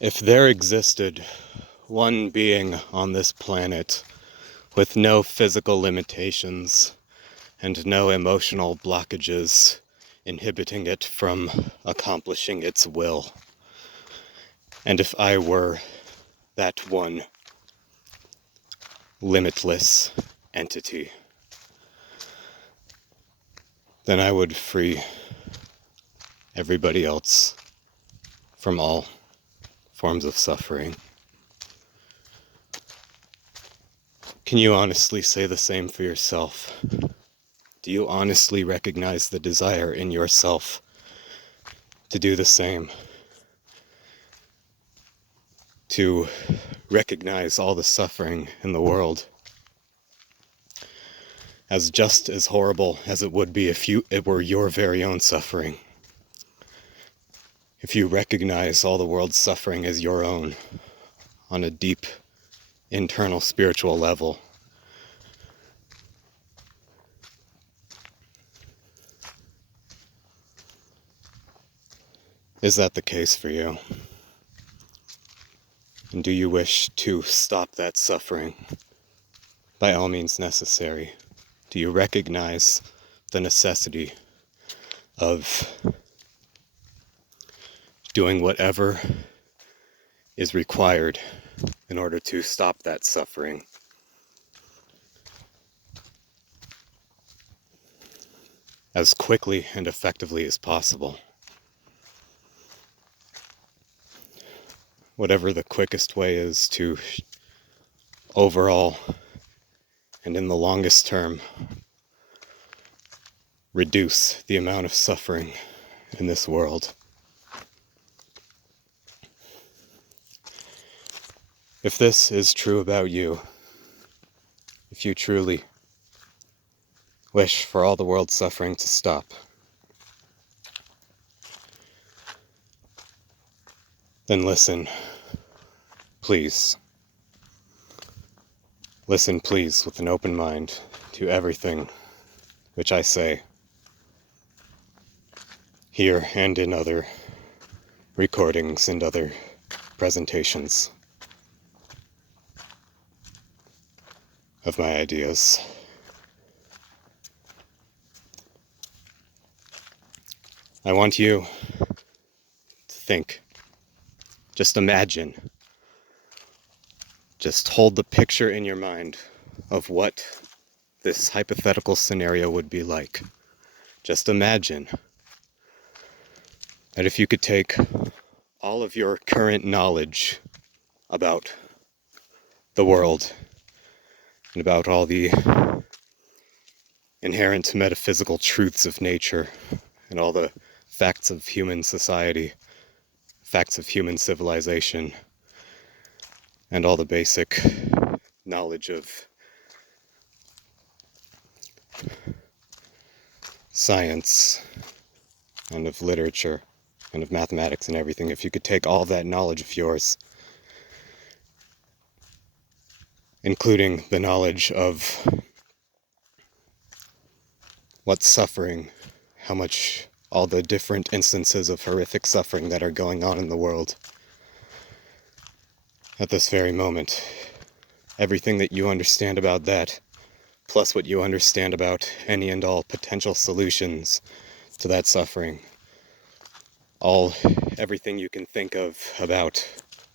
If there existed one being on this planet with no physical limitations and no emotional blockages inhibiting it from accomplishing its will, and if I were that one limitless entity, then I would free everybody else from all forms of suffering. Can you honestly say the same for yourself? Do you honestly recognize the desire in yourself to do the same? To recognize all the suffering in the world as just as horrible as it would be if it were your very own suffering. If you recognize all the world's suffering as your own on a deep internal spiritual level. Is that the case for you? And do you wish to stop that suffering by all means necessary? Do you recognize the necessity of doing whatever is required in order to stop that suffering? As quickly and effectively as possible. Whatever the quickest way is to overall and in the longest term reduce the amount of suffering in this world. If this is true about you, if you truly wish for all the world's suffering to stop, then listen, please. Listen, please, with an open mind to everything which I say here and in other recordings and other presentations of my ideas. I want you to think, just imagine, just hold the picture in your mind of what this hypothetical scenario would be like. Just imagine that if you could take all of your current knowledge about the world and about all the inherent metaphysical truths of nature and all the facts of human society, facts of human civilization, and all the basic knowledge of science and of literature and of mathematics and everything. If you could take all that knowledge of yours, including the knowledge of what's suffering, how much, all the different instances of horrific suffering that are going on in the world at this very moment, everything that you understand about that, plus what you understand about any and all potential solutions to that suffering, everything you can think of about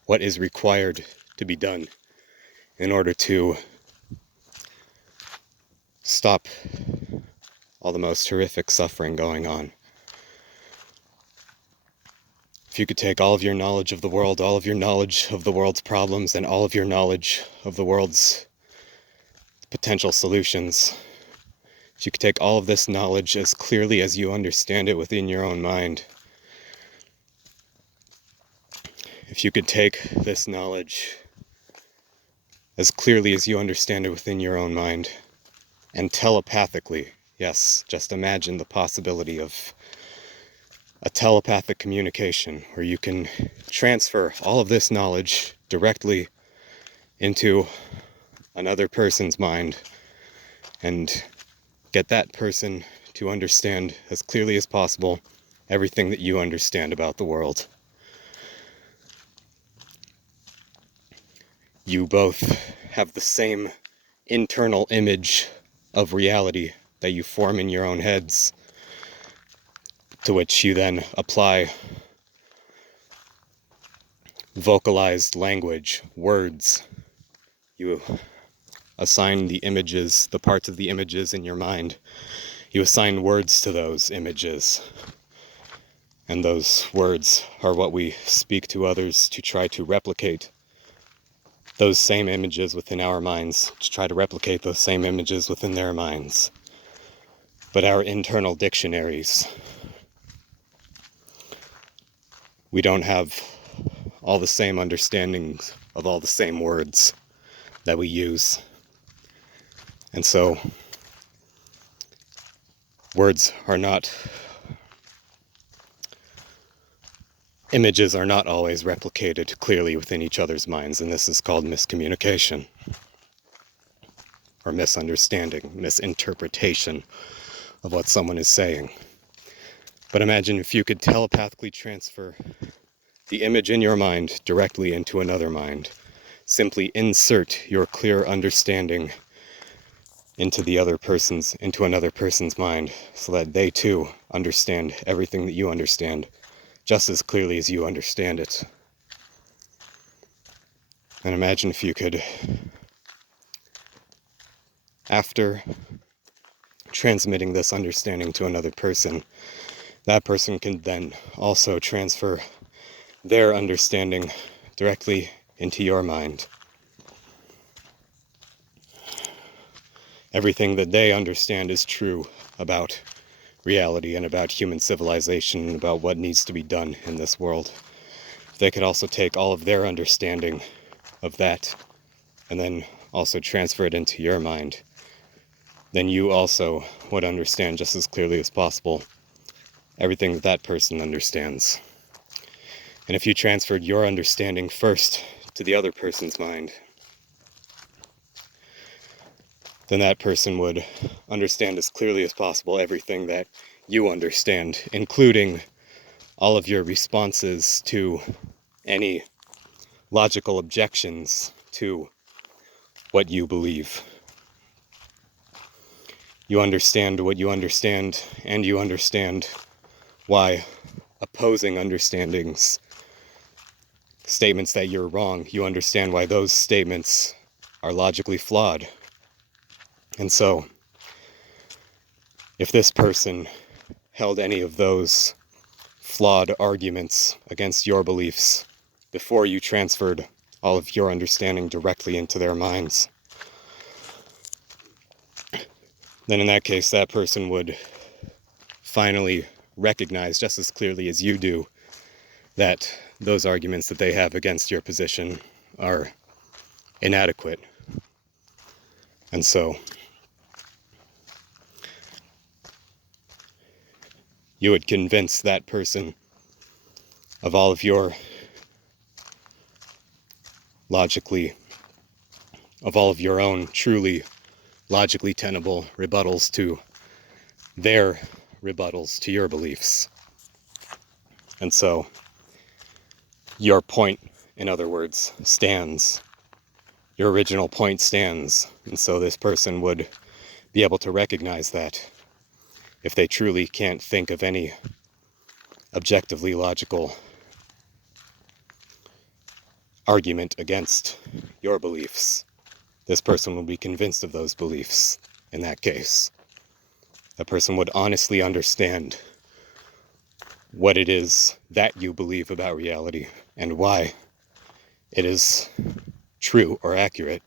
what is required to be done in order to stop all the most horrific suffering going on. If you could take all of your knowledge of the world, all of your knowledge of the world's problems, and all of your knowledge of the world's potential solutions, if you could take all of this knowledge as clearly as you understand it within your own mind, if you could take this knowledge as clearly as you understand it within your own mind, and telepathically, yes, just imagine the possibility of a telepathic communication where you can transfer all of this knowledge directly into another person's mind and get that person to understand as clearly as possible everything that you understand about the world. you both have the same internal image of reality that you form in your own heads, to which you then apply vocalized language, words. You assign the images, the parts of the images in your mind. You assign words to those images. And those words are what we speak to others to try to replicate those same images within our minds, to try to replicate those same images within their minds. But our internal dictionaries, we don't have all the same understandings of all the same words that we use. And so, images are not always replicated clearly within each other's minds, and this is called miscommunication, or misunderstanding, misinterpretation of what someone is saying. But imagine if you could telepathically transfer the image in your mind directly into another mind. Simply insert your clear understanding into another person's mind, so that they too understand everything that you understand just as clearly as you understand it. And imagine if you could, after transmitting this understanding to another person, that person can then also transfer their understanding directly into your mind. Everything that they understand is true about reality and about human civilization and about what needs to be done in this world. If they could also take all of their understanding of that and then also transfer it into your mind, then you also would understand just as clearly as possible everything that that person understands. And if you transferred your understanding first to the other person's mind, then that person would understand as clearly as possible everything that you understand, including all of your responses to any logical objections to what you believe. You understand what you understand, and you understand why opposing understandings, statements that you're wrong, you understand why those statements are logically flawed. And so, if this person held any of those flawed arguments against your beliefs before you transferred all of your understanding directly into their minds, then in that case, that person would finally recognize just as clearly as you do that those arguments that they have against your position are inadequate. And so, you would convince that person of all of your own truly logically tenable rebuttals to their rebuttals to your beliefs. And so, your point, in other words, stands. Your original point stands. And so this person would be able to recognize that if they truly can't think of any objectively logical argument against your beliefs, this person will be convinced of those beliefs in that case. That person would honestly understand what it is that you believe about reality and why it is true or accurate,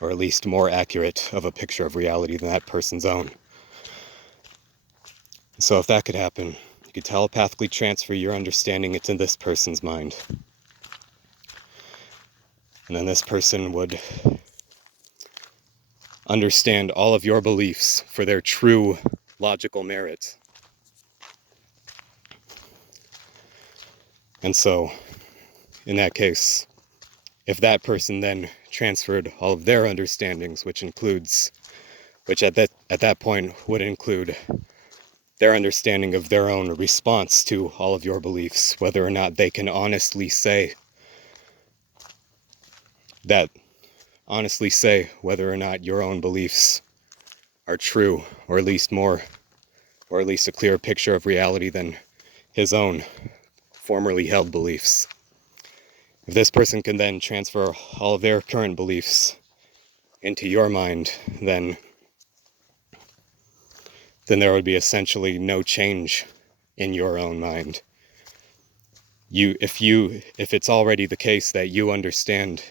or at least more accurate of a picture of reality than that person's own. So if that could happen, you could telepathically transfer your understanding into this person's mind. And then this person would understand all of your beliefs for their true logical merit. And so, in that case, if that person then transferred all of their understandings, which at that point would include their understanding of their own response to all of your beliefs, whether or not they can honestly say that honestly say whether or not your own beliefs are true, or at least more, or at least a clearer picture of reality than his own formerly held beliefs. If this person can then transfer all of their current beliefs into your mind, then there would be essentially no change in your own mind. If it's already the case that you understand,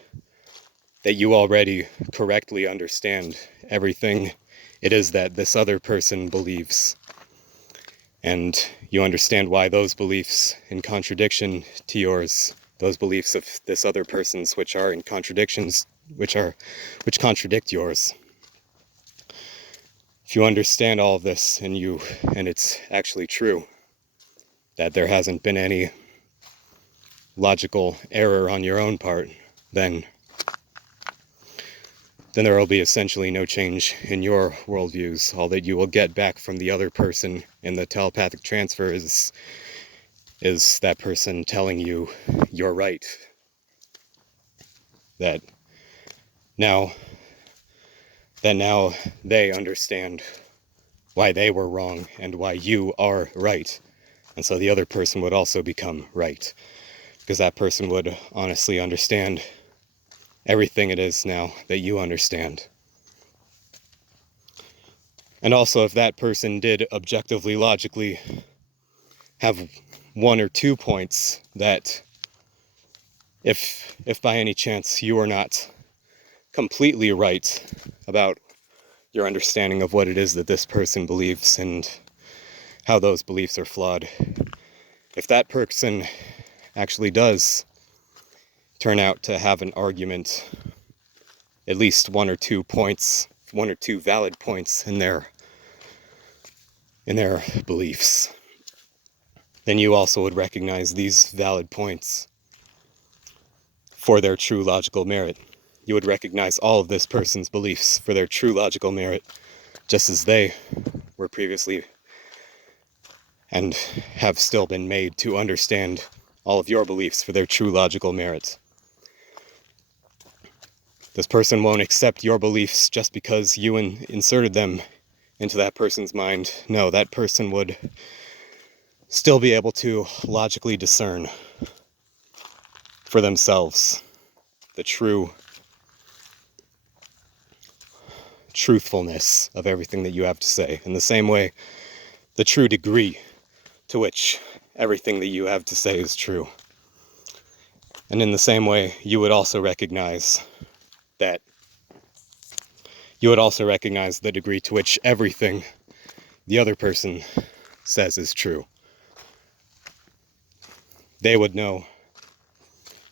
that you already correctly understand everything it is that this other person believes, and you understand why those beliefs in contradiction to yours, those beliefs of this other person's which are in contradictions, which contradict yours. If you understand all of this and it's actually true that there hasn't been any logical error on your own part, then there will be essentially no change in your worldviews. All that you will get back from the other person in the telepathic transfer is that person telling you you're right. That now they understand why they were wrong and why you are right. And so the other person would also become right, because that person would honestly understand everything it is now that you understand. And also, if that person did objectively, logically have one or 2 points that, if by any chance you are not completely right about your understanding of what it is that this person believes and how those beliefs are flawed, if that person actually does turn out to have an argument, at least 1 or 2 points, 1 or 2 valid points in their beliefs, then you also would recognize these valid points for their true logical merit. You would recognize all of this person's beliefs for their true logical merit, just as they were previously and have still been made to understand all of your beliefs for their true logical merit. This person won't accept your beliefs just because you inserted them into that person's mind. No, that person would still be able to logically discern for themselves the truthfulness of everything that you have to say. In the same way, the true degree to which everything that you have to say is true. And in the same way, you would also recognize the degree to which everything the other person says is true. They would know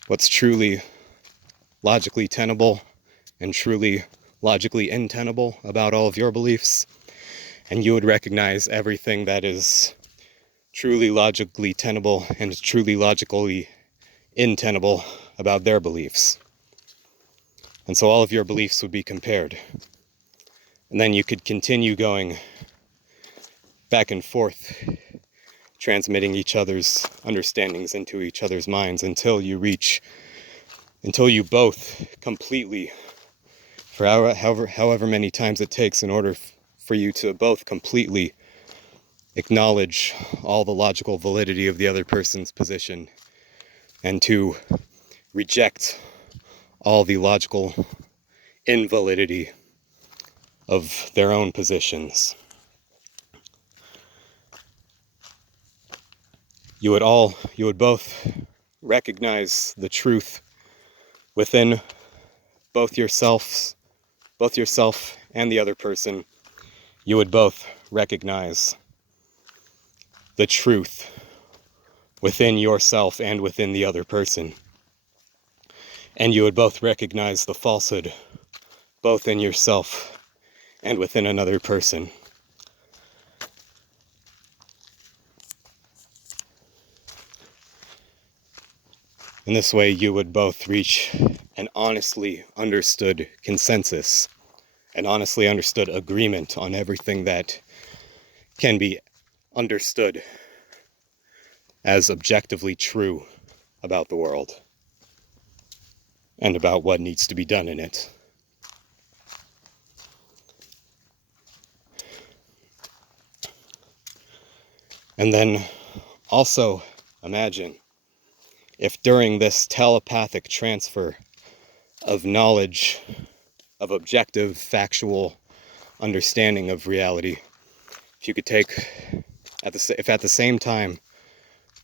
what's truly logically tenable and truly logically untenable about all of your beliefs, and you would recognize everything that is truly logically tenable and truly logically untenable about their beliefs. And so all of your beliefs would be compared. And then you could continue going back and forth, transmitting each other's understandings into each other's minds until you both completely, for however many times it takes in order for you to both completely acknowledge all the logical validity of the other person's position and to reject all the logical invalidity of their own positions. You would both recognize the truth within both yourself and the other person. You would both recognize the truth within yourself and within the other person. And you would both recognize the falsehood both in yourself and within another person. In this way, you would both reach an honestly understood consensus, an honestly understood agreement on everything that can be understood as objectively true about the world and about what needs to be done in it. And then also imagine if during this telepathic transfer of knowledge, of objective, factual understanding of reality, if you could take, if at the same time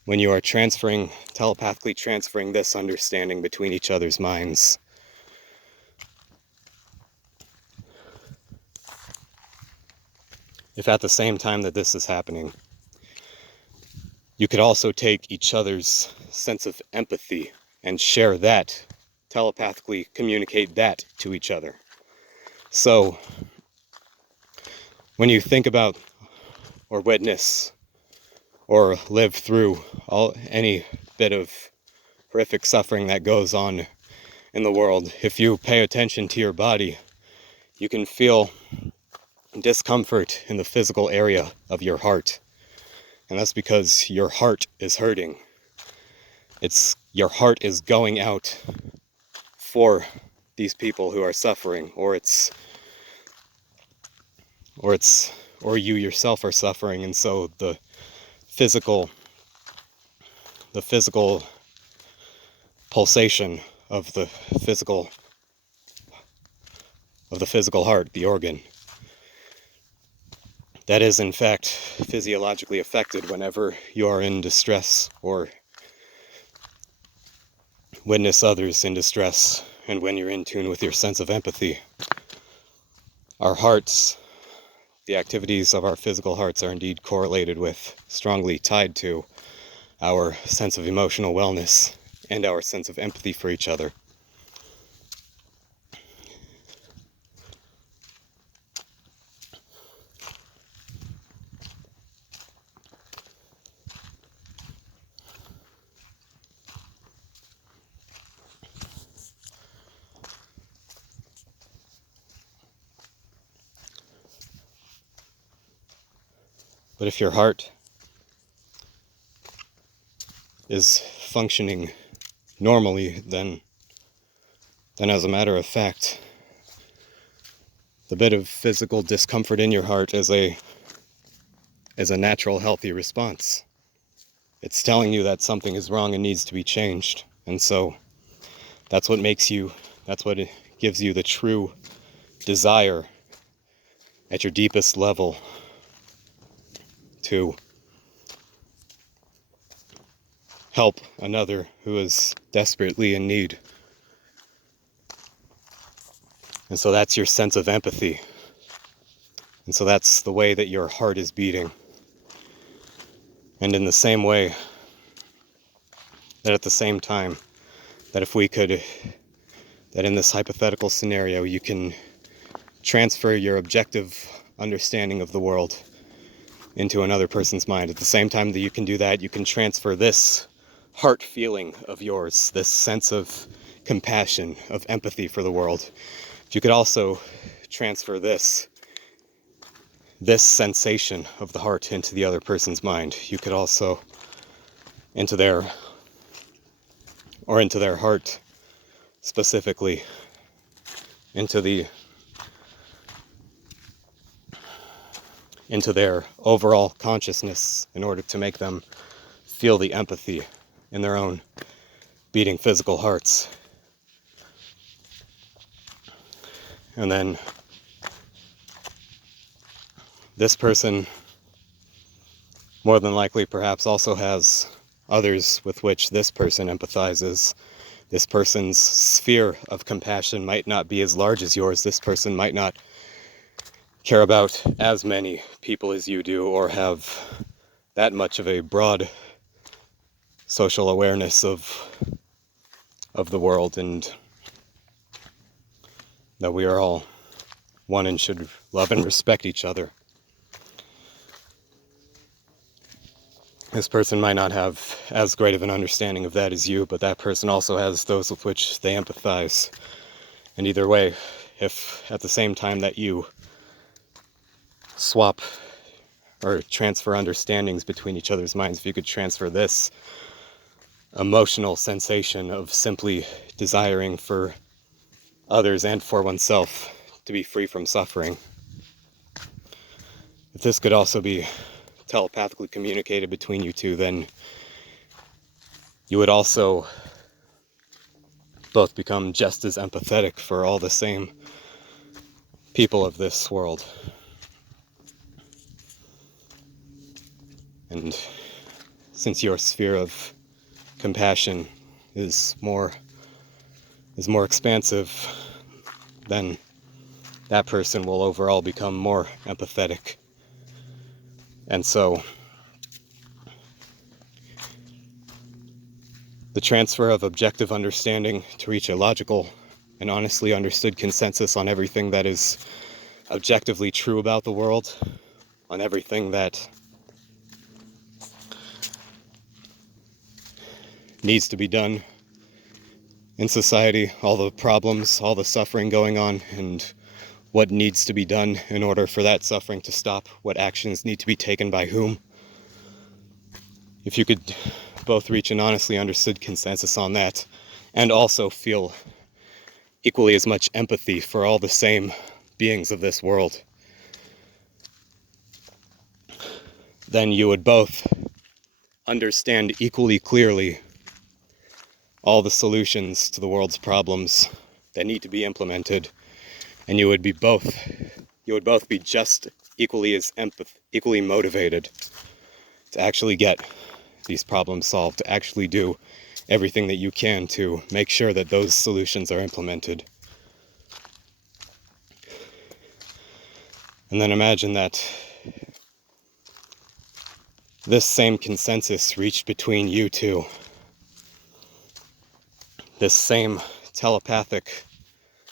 when you are telepathically transferring this understanding between each other's minds, if at the same time that this is happening, you could also take each other's sense of empathy and share that, telepathically communicate that to each other. So, when you think about or witness or live through any bit of horrific suffering that goes on in the world, if you pay attention to your body, you can feel discomfort in the physical area of your heart. And that's because your heart is hurting. Your heart is going out for these people who are suffering, or you yourself are suffering, and so the physical pulsation of the physical heart, the organ, that is in fact physiologically affected whenever you are in distress or witness others in distress, and when you're in tune with your sense of empathy. Our hearts, the activities of our physical hearts, are indeed correlated with, strongly tied to, our sense of emotional wellness and our sense of empathy for each other. But if your heart is functioning normally, then as a matter of fact, the bit of physical discomfort in your heart is a natural, healthy response. It's telling you that something is wrong and needs to be changed. And so that's what it gives you the true desire at your deepest level to help another who is desperately in need. And so that's your sense of empathy. And so that's the way that your heart is beating. And in the same way, that at the same time, that in this hypothetical scenario, you can transfer your objective understanding of the world into another person's mind. At the same time that you can do that, you can transfer this heart feeling of yours, this sense of compassion, of empathy for the world. You could also transfer this sensation of the heart into the other person's mind. You could also into their heart specifically, into their overall consciousness, in order to make them feel the empathy in their own beating physical hearts. And then this person more than likely perhaps also has others with which this person empathizes. This person's sphere of compassion might not be as large as yours. This person might not care about as many people as you do, or have that much of a broad social awareness of the world, and that we are all one and should love and respect each other. This person might not have as great of an understanding of that as you, but that person also has those with which they empathize. And either way, if at the same time that you swap or transfer understandings between each other's minds, if you could transfer this emotional sensation of simply desiring for others and for oneself to be free from suffering, if this could also be telepathically communicated between you two, then you would also both become just as empathetic for all the same people of this world. And since your sphere of compassion is more expansive, then that person will overall become more empathetic. And so the transfer of objective understanding to reach a logical and honestly understood consensus on everything that is objectively true about the world, on everything that needs to be done in society, all the problems, all the suffering going on, and what needs to be done in order for that suffering to stop, what actions need to be taken by whom. If you could both reach an honestly understood consensus on that, and also feel equally as much empathy for all the same beings of this world, then you would both understand equally clearly all the solutions to the world's problems that need to be implemented, and you would both be just equally equally motivated to actually get these problems solved, to actually do everything that you can to make sure that those solutions are implemented. And then imagine that this same consensus reached between you two, this same telepathic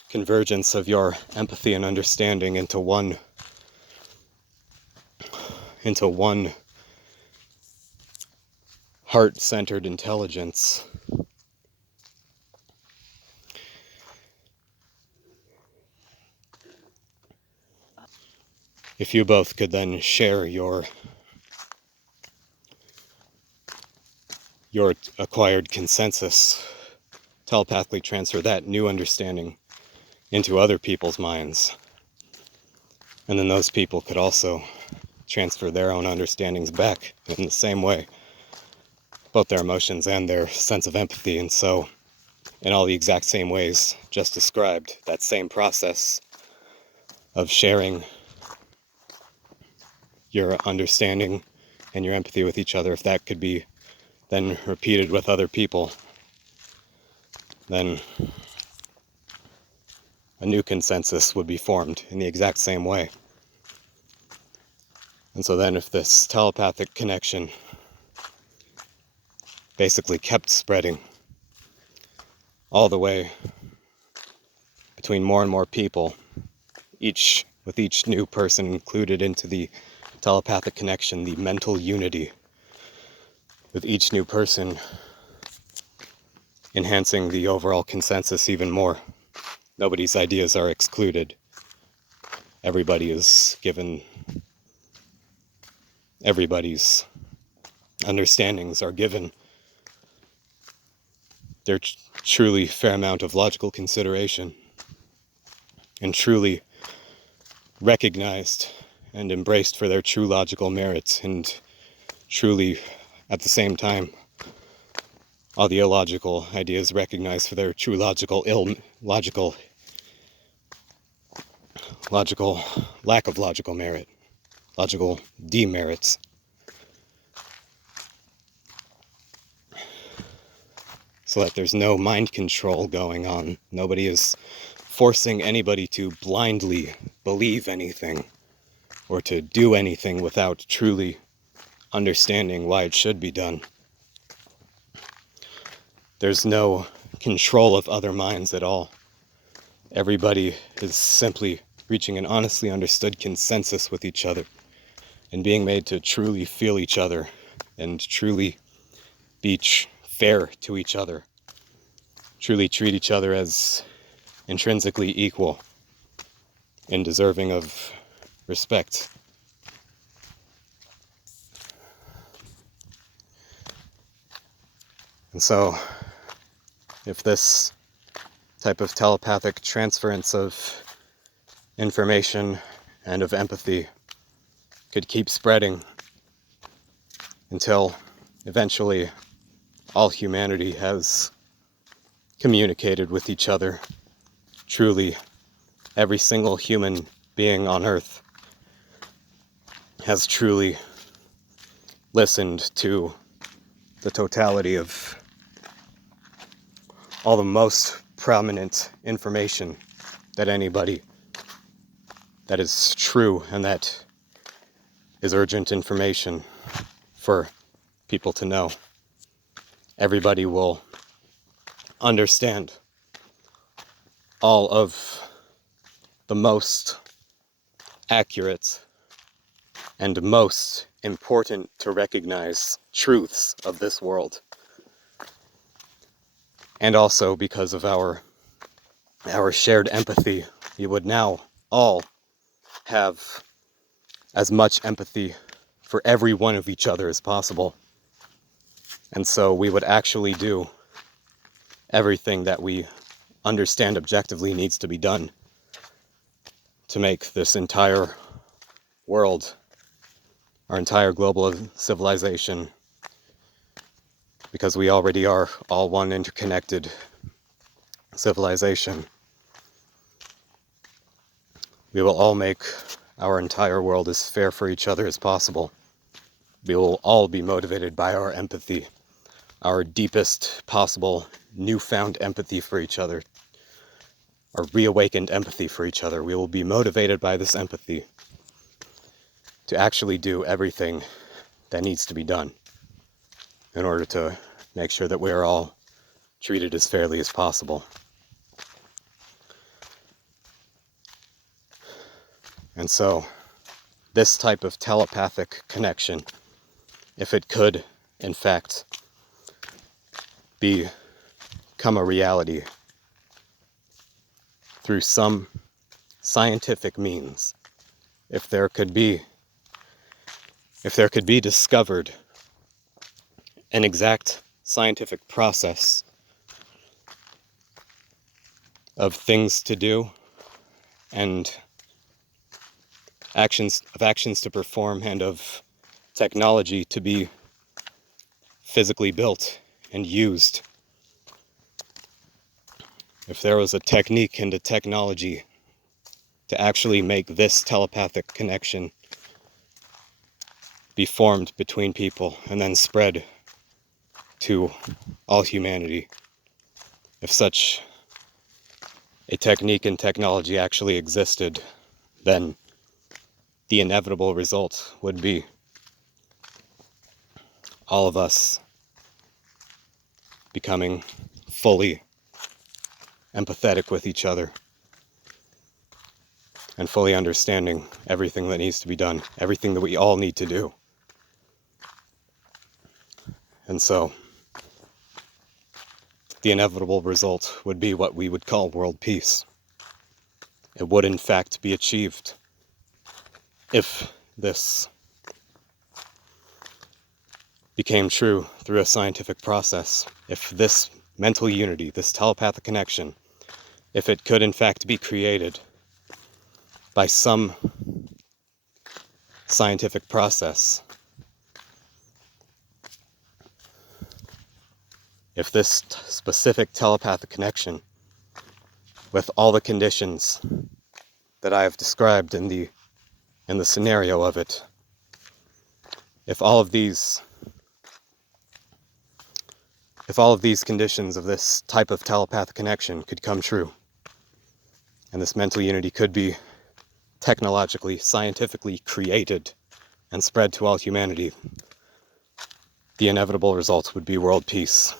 convergence of your empathy and understanding into one heart-centered intelligence. If you both could then share your acquired consensus, telepathically transfer that new understanding into other people's minds, and then those people could also transfer their own understandings back in the same way, both their emotions and their sense of empathy. And so, in all the exact same ways just described, that same process of sharing your understanding and your empathy with each other, if that could be then repeated with other people, then a new consensus would be formed in the exact same way. And so then if this telepathic connection basically kept spreading all the way between more and more people, with each new person included into the telepathic connection, the mental unity, with each new person enhancing the overall consensus even more. Nobody's ideas are excluded. Everybody's understandings are given their truly fair amount of logical consideration, and truly recognized and embraced for their true logical merits, and truly, at the same time, all the illogical ideas recognized for their true logical lack of logical merit, logical demerits. So that there's no mind control going on. Nobody is forcing anybody to blindly believe anything or to do anything without truly understanding why it should be done. There's no control of other minds at all. Everybody is simply reaching an honestly understood consensus with each other and being made to truly feel each other and truly be fair to each other, truly treat each other as intrinsically equal and deserving of respect. And so, if this type of telepathic transference of information and of empathy could keep spreading until eventually all humanity has communicated with each other. Truly, every single human being on Earth has truly listened to the totality of all the most prominent information that anybody that is true and that is urgent information for people to know. Everybody will understand all of the most accurate and most important to recognize truths of this world. And also because of our shared empathy, we would now all have as much empathy for every one of each other as possible. And so we would actually do everything that we understand objectively needs to be done to make this entire world, our entire global civilization, because we already are all one interconnected civilization. We will all make our entire world as fair for each other as possible. We will all be motivated by our empathy, our deepest possible newfound empathy for each other, our reawakened empathy for each other. We will be motivated by this empathy to actually do everything that needs to be done in order to make sure that we are all treated as fairly as possible. And so, this type of telepathic connection, if it could, in fact, become a reality through some scientific means, if there could be discovered an exact scientific process of things to do and actions to perform and of technology to be physically built and used. If there was a technique and a technology to actually make this telepathic connection be formed between people and then spread to all humanity, if such a technique and technology actually existed, then the inevitable result would be all of us becoming fully empathetic with each other and fully understanding everything that needs to be done, everything that we all need to do. And so, the inevitable result would be what we would call world peace. It would in fact be achieved if this became true through a scientific process, if this mental unity, this telepathic connection, if it could in fact be created by some scientific process, if this specific telepathic connection, with all the conditions that I have described in the scenario of it, if all of these conditions of this type of telepathic connection could come true, and this mental unity could be technologically, scientifically created and spread to all humanity, the inevitable result would be world peace.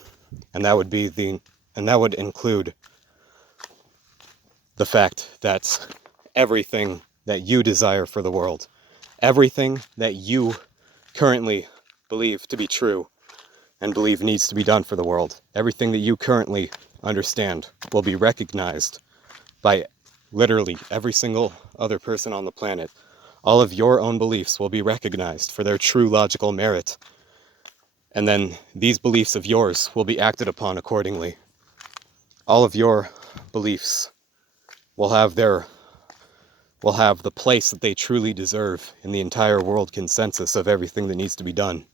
And that would include the fact that everything that you desire for the world, everything that you currently believe to be true and believe needs to be done for the world, everything that you currently understand will be recognized by literally every single other person on the planet. All of your own beliefs will be recognized for their true logical merit. And then these beliefs of yours will be acted upon accordingly. All of your beliefs will have the place that they truly deserve in the entire world consensus of everything that needs to be done.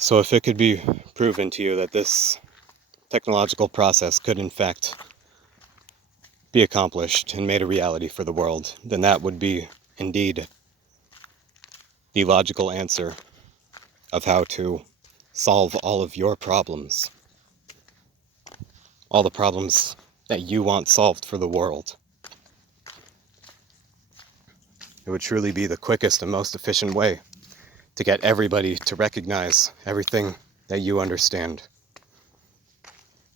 So if it could be proven to you that this technological process could in fact be accomplished and made a reality for the world, then that would be indeed the logical answer of how to solve all of your problems. All the problems that you want solved for the world. It would truly be the quickest and most efficient way to get everybody to recognize everything that you understand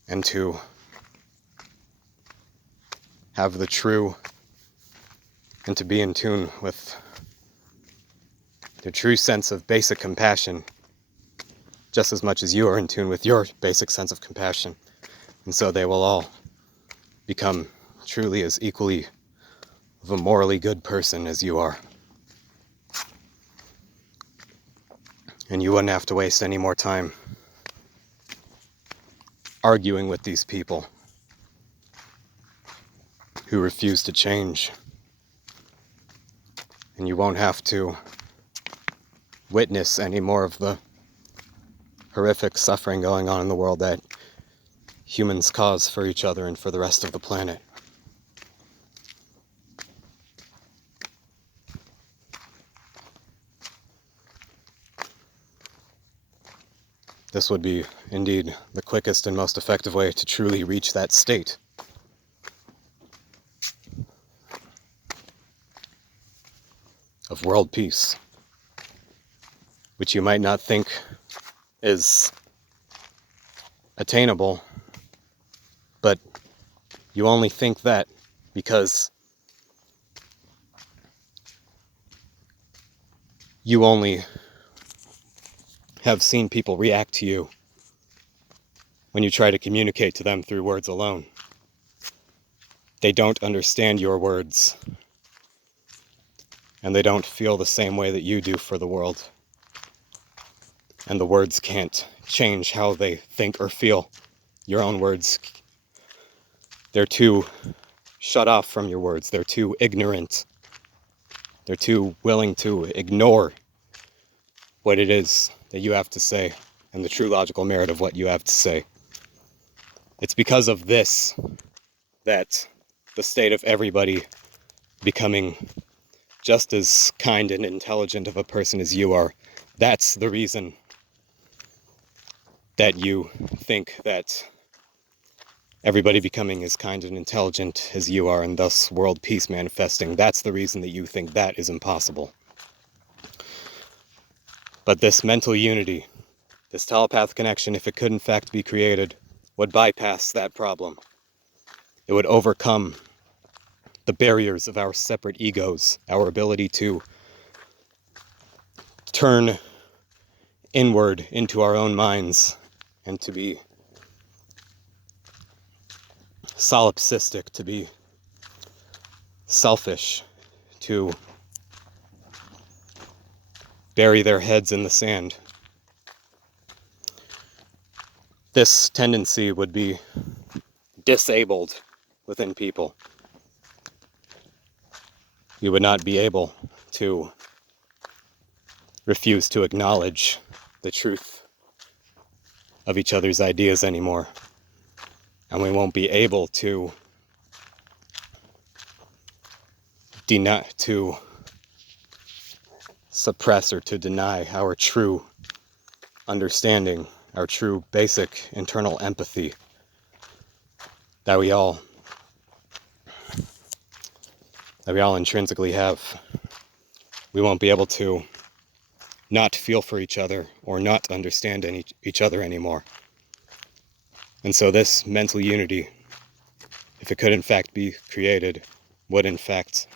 and to have the true and to be in tune with the true sense of basic compassion just as much as you are in tune with your basic sense of compassion. And so they will all become truly as equally of a morally good person as you are. And you wouldn't have to waste any more time arguing with these people who refuse to change. And you won't have to witness any more of the horrific suffering going on in the world that humans cause for each other and for the rest of the planet. This would be, indeed, the quickest and most effective way to truly reach that state. Of world peace, which you might not think is attainable, but you only think that because you only have seen people react to you when you try to communicate to them through words alone. They don't understand your words, and they don't feel the same way that you do for the world. And the words can't change how they think or feel. Your own words, they're too shut off from your words. They're too ignorant. They're too willing to ignore what it is that you have to say and the true logical merit of what you have to say. It's because of this that the state of everybody becoming just as kind and intelligent of a person as you are, that's the reason that you think that everybody becoming as kind and intelligent as you are and thus world peace manifesting, that's the reason that you think that is impossible. But this mental unity, this telepath connection, if it could in fact be created, would bypass that problem. It would overcome the barriers of our separate egos, our ability to turn inward into our own minds and to be solipsistic, to be selfish, to bury their heads in the sand. This tendency would be disabled within people. You would not be able to refuse to acknowledge the truth of each other's ideas anymore. And we won't be able to suppress or to deny our true understanding, our true basic internal empathy that we all intrinsically have. We won't be able to not feel for each other or not understand each other anymore. And so this mental unity, if it could in fact be created, would in fact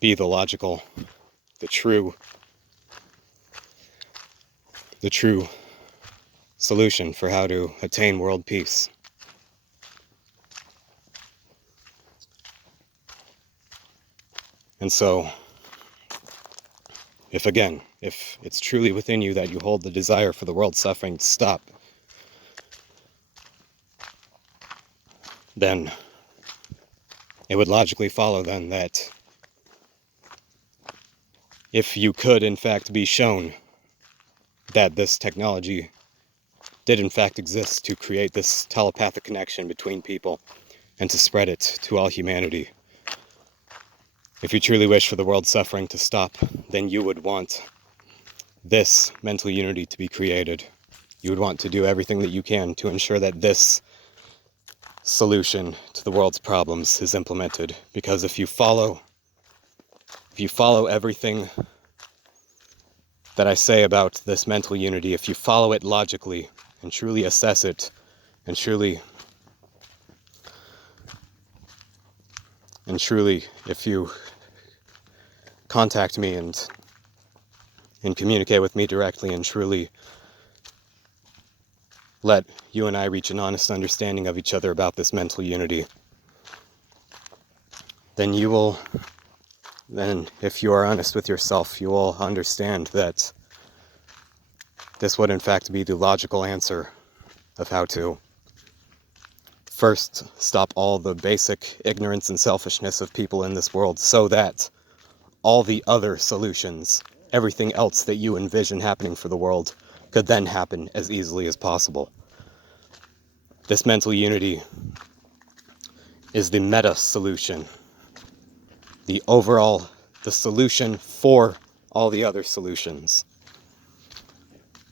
be the logical, the true solution for how to attain world peace. And so, if it's truly within you that you hold the desire for the world's suffering to stop, then it would logically follow then that if you could in fact be shown that this technology did in fact exist to create this telepathic connection between people and to spread it to all humanity. If you truly wish for the world's suffering to stop, then you would want this mental unity to be created. You would want to do everything that you can to ensure that this solution to the world's problems is implemented. Because if you follow everything that I say about this mental unity, if you follow it logically and truly assess it and truly if you contact me and communicate with me directly and truly let you and I reach an honest understanding of each other about this mental unity, then if you are honest with yourself, you will understand that this would in fact be the logical answer of how to first stop all the basic ignorance and selfishness of people in this world, so that all the other solutions, everything else that you envision happening for the world, could then happen as easily as possible. This mental unity is the meta solution, the solution for all the other solutions,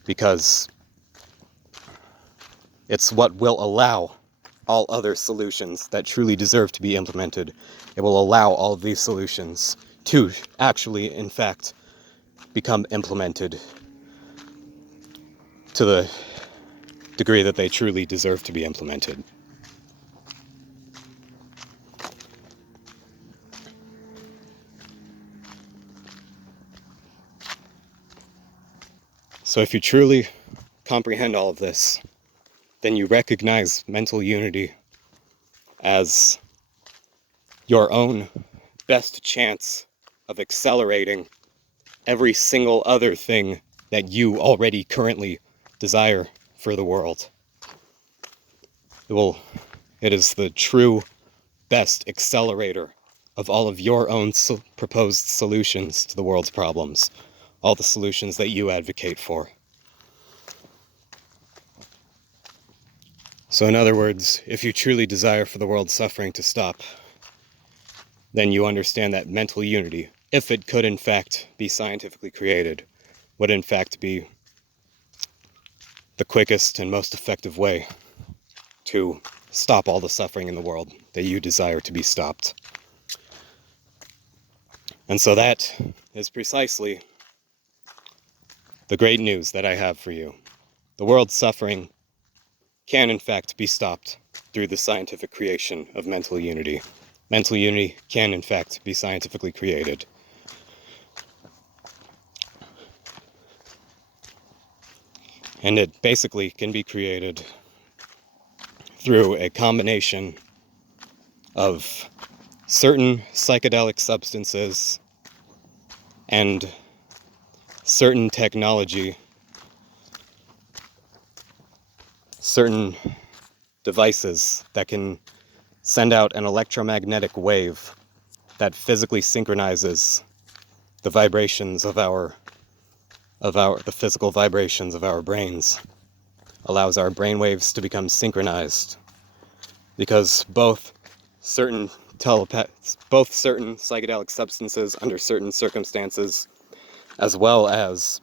because it's what will allow all other solutions that truly deserve to be implemented. It will allow all of these solutions to actually, in fact, become implemented to the degree that they truly deserve to be implemented. So if you truly comprehend all of this, then you recognize mental unity as your own best chance of accelerating every single other thing that you already currently desire for the world. It is the true best accelerator of all of your own proposed solutions to the world's problems, all the solutions that you advocate for. So in other words, if you truly desire for the world's suffering to stop, then you understand that mental unity, if it could in fact be scientifically created, would in fact be the quickest and most effective way to stop all the suffering in the world that you desire to be stopped. And so that is precisely the great news that I have for you. The world's suffering can in fact be stopped through the scientific creation of mental unity. Mental unity can in fact be scientifically created. And it basically can be created through a combination of certain psychedelic substances and certain technology, certain devices that can send out an electromagnetic wave that physically synchronizes the vibrations of the physical vibrations of our brains, allows our brainwaves to become synchronized, because both certain psychedelic substances under certain circumstances, as well as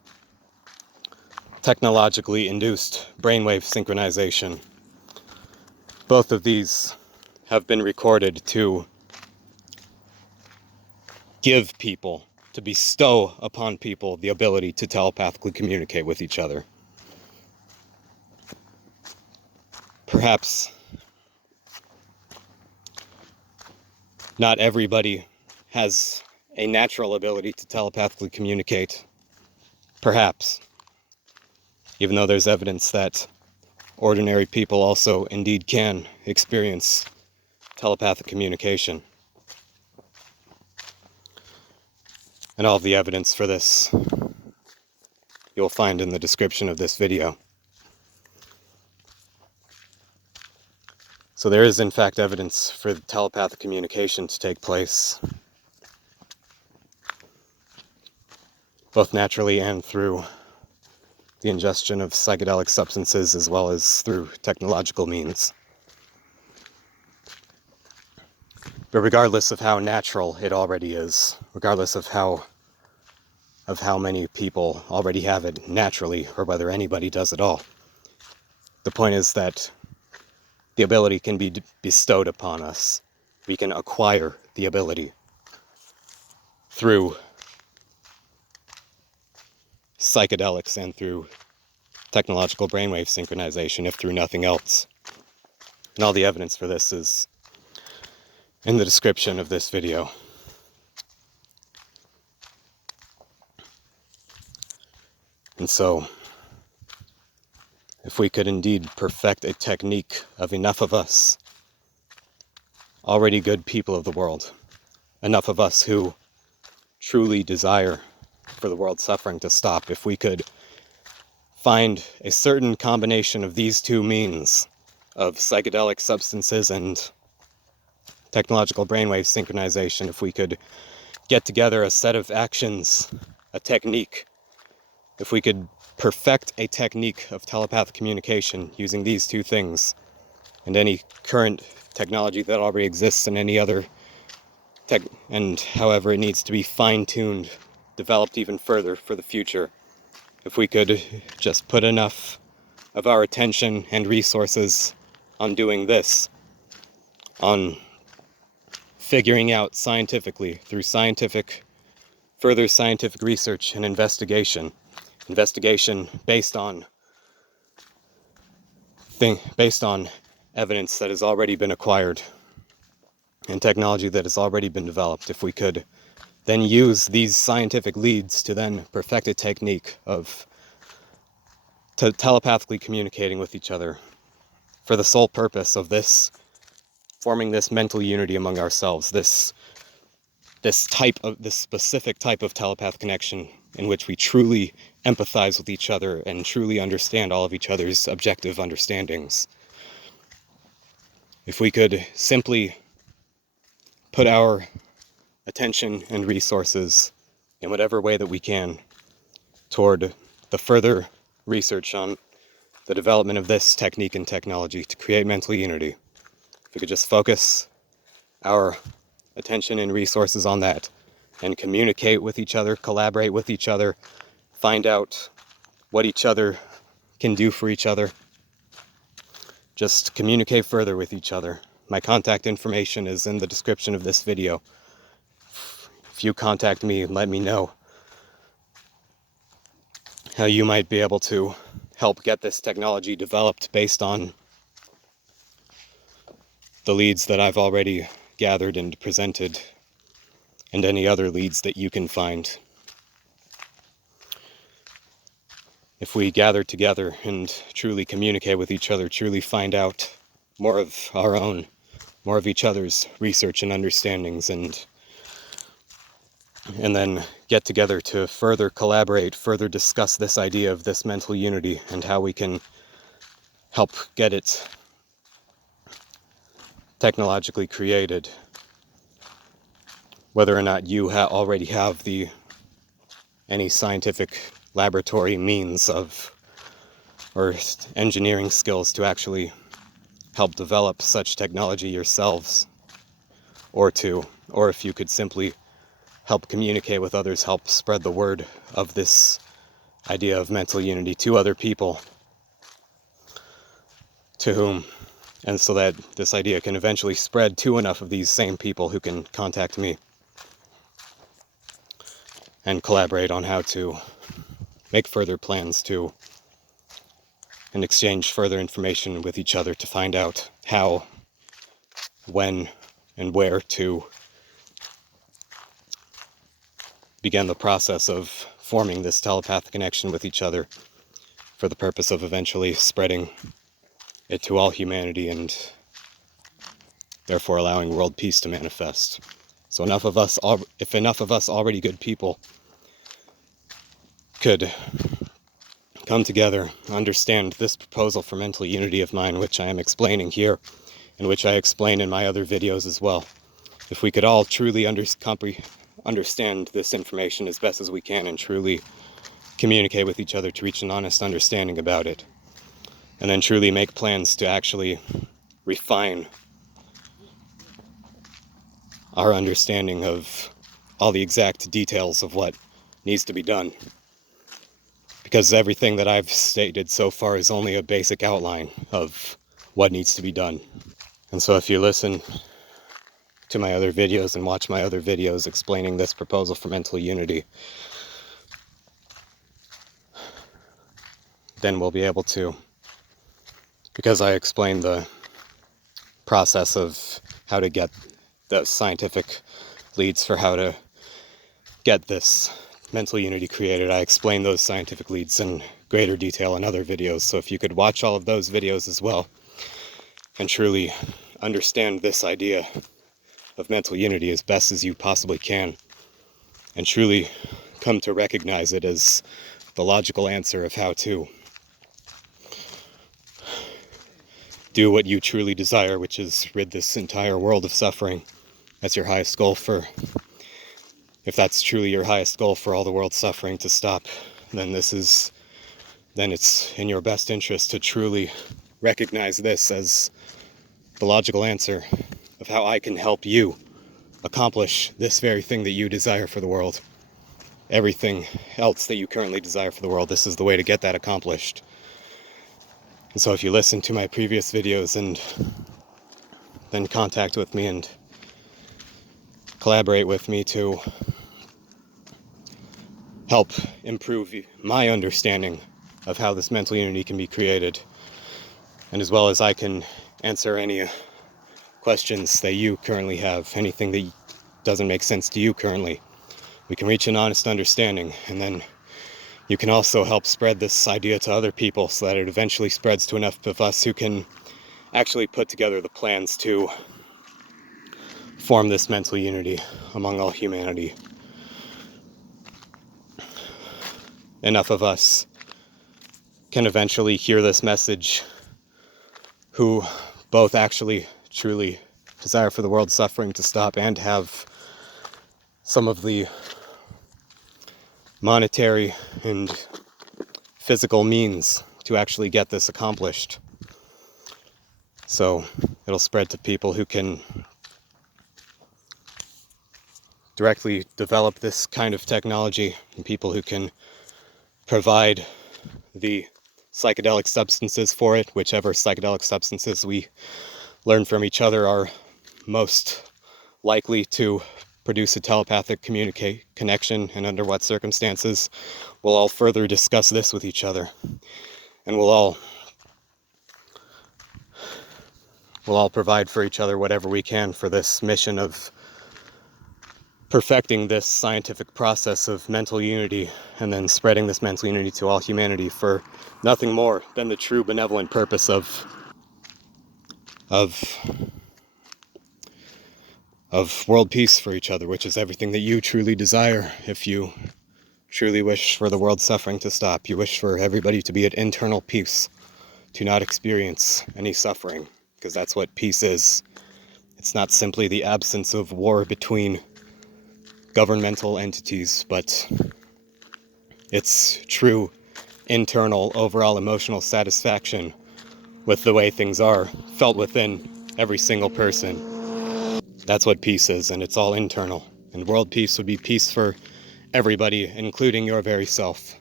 technologically induced brainwave synchronization, both of these have been recorded to bestow upon people the ability to telepathically communicate with each other. Perhaps not everybody has a natural ability to telepathically communicate. Perhaps. Even though there's evidence that ordinary people also indeed can experience telepathic communication. And all of the evidence for this you'll find in the description of this video. So there is in fact evidence for telepathic communication to take place, both naturally and through the ingestion of psychedelic substances as well as through technological means. But regardless of how natural it already is, regardless of how many people already have it naturally, or whether anybody does at all, the point is that the ability can be bestowed upon us. We can acquire the ability through psychedelics and through technological brainwave synchronization, if through nothing else. And all the evidence for this is in the description of this video. And so, if we could indeed perfect a technique of enough of us, already good people of the world, enough of us who truly desire for the world's suffering to stop, if we could find a certain combination of these two means, of psychedelic substances and technological brainwave synchronization, if we could get together a set of actions, a technique, if we could perfect a technique of telepathic communication using these two things, and any current technology that already exists in any other tech, and however it needs to be fine-tuned, developed even further for the future, if we could just put enough of our attention and resources on doing this, on figuring out scientifically, through further scientific research and investigation based on evidence that has already been acquired and technology that has already been developed, if we could then use these scientific leads to then perfect a technique of telepathically communicating with each other for the sole purpose of forming this mental unity among ourselves, this specific type of telepath connection in which we truly empathize with each other and truly understand all of each other's objective understandings. If we could simply put our attention and resources in whatever way that we can toward the further research on the development of this technique and technology to create mental unity, if we could just focus our attention and resources on that and communicate with each other, collaborate with each other, find out what each other can do for each other, just communicate further with each other. My contact information is in the description of this video. If you contact me and let me know how you might be able to help get this technology developed based on the leads that I've already gathered and presented, and any other leads that you can find. If we gather together and truly communicate with each other, truly find out more of our own, more of each other's research and understandings, and then get together to further collaborate, further discuss this idea of this mental unity and how we can help get it technologically created, whether or not you already have any scientific laboratory means or engineering skills to actually help develop such technology yourselves, or if you could simply help communicate with others, help spread the word of this idea of mental unity to other people, and so that this idea can eventually spread to enough of these same people who can contact me and collaborate on how to make further plans and exchange further information with each other to find out how, when, and where to begin the process of forming this telepathic connection with each other for the purpose of eventually spreading it to all humanity and therefore allowing world peace to manifest. So if enough of us already good people could come together, understand this proposal for mental unity of mine, which I am explaining here, and which I explain in my other videos as well. If we could all truly understand this information as best as we can and truly communicate with each other to reach an honest understanding about it, and then truly make plans to actually refine our understanding of all the exact details of what needs to be done. Because everything that I've stated so far is only a basic outline of what needs to be done. And so if you listen to my other videos and watch my other videos explaining this proposal for mental unity, then we'll be able to, because I explained the process of how to get the scientific leads for how to get this mental unity created. I explained those scientific leads in greater detail in other videos, so if you could watch all of those videos as well and truly understand this idea of mental unity as best as you possibly can, and truly come to recognize it as the logical answer of how to do what you truly desire, which is rid this entire world of suffering. That's your highest goal if that's truly your highest goal for all the world's suffering to stop, then it's in your best interest to truly recognize this as the logical answer of how I can help you accomplish this very thing that you desire for the world. Everything else that you currently desire for the world, this is the way to get that accomplished. And so if you listen to my previous videos and then contact with me and collaborate with me to help improve my understanding of how this mental unity can be created, and as well as I can answer any questions that you currently have, anything that doesn't make sense to you currently, we can reach an honest understanding, and then you can also help spread this idea to other people so that it eventually spreads to enough of us who can actually put together the plans to form this mental unity among all humanity. Enough of us can eventually hear this message who both actually truly desire for the world's suffering to stop and have some of the monetary and physical means to actually get this accomplished. So it'll spread to people who can directly develop this kind of technology, and people who can provide the psychedelic substances for it, whichever psychedelic substances we learn from each other are most likely to produce a telepathic connection, and under what circumstances. We'll all further discuss this with each other, and we'll all provide for each other whatever we can for this mission of perfecting this scientific process of mental unity, and then spreading this mental unity to all humanity for nothing more than the true benevolent purpose of world peace for each other, which is everything that you truly desire. If you truly wish for the world's suffering to stop, you wish for everybody to be at internal peace, to not experience any suffering, because that's what peace is. It's not simply the absence of war between governmental entities, but it's true internal overall emotional satisfaction with the way things are, felt within every single person. That's what peace is, and it's all internal. And world peace would be peace for everybody, including your very self.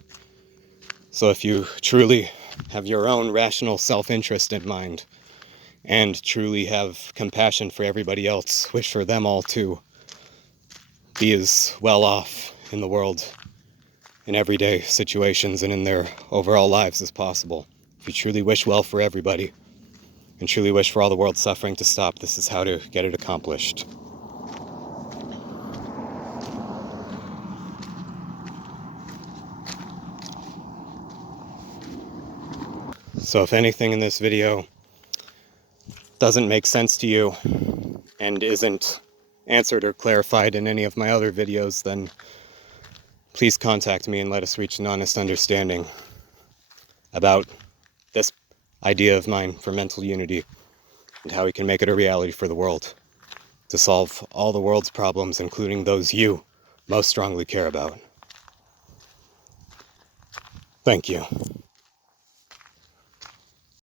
So if you truly have your own rational self-interest in mind, and truly have compassion for everybody else, wish for them all to be as well off in the world, in everyday situations and in their overall lives as possible. If you truly wish well for everybody, and truly wish for all the world's suffering to stop, this is how to get it accomplished. So if anything in this video doesn't make sense to you and isn't answered or clarified in any of my other videos, then please contact me and let us reach an honest understanding about this idea of mine for mental unity and how we can make it a reality for the world to solve all the world's problems, including those you most strongly care about. Thank you.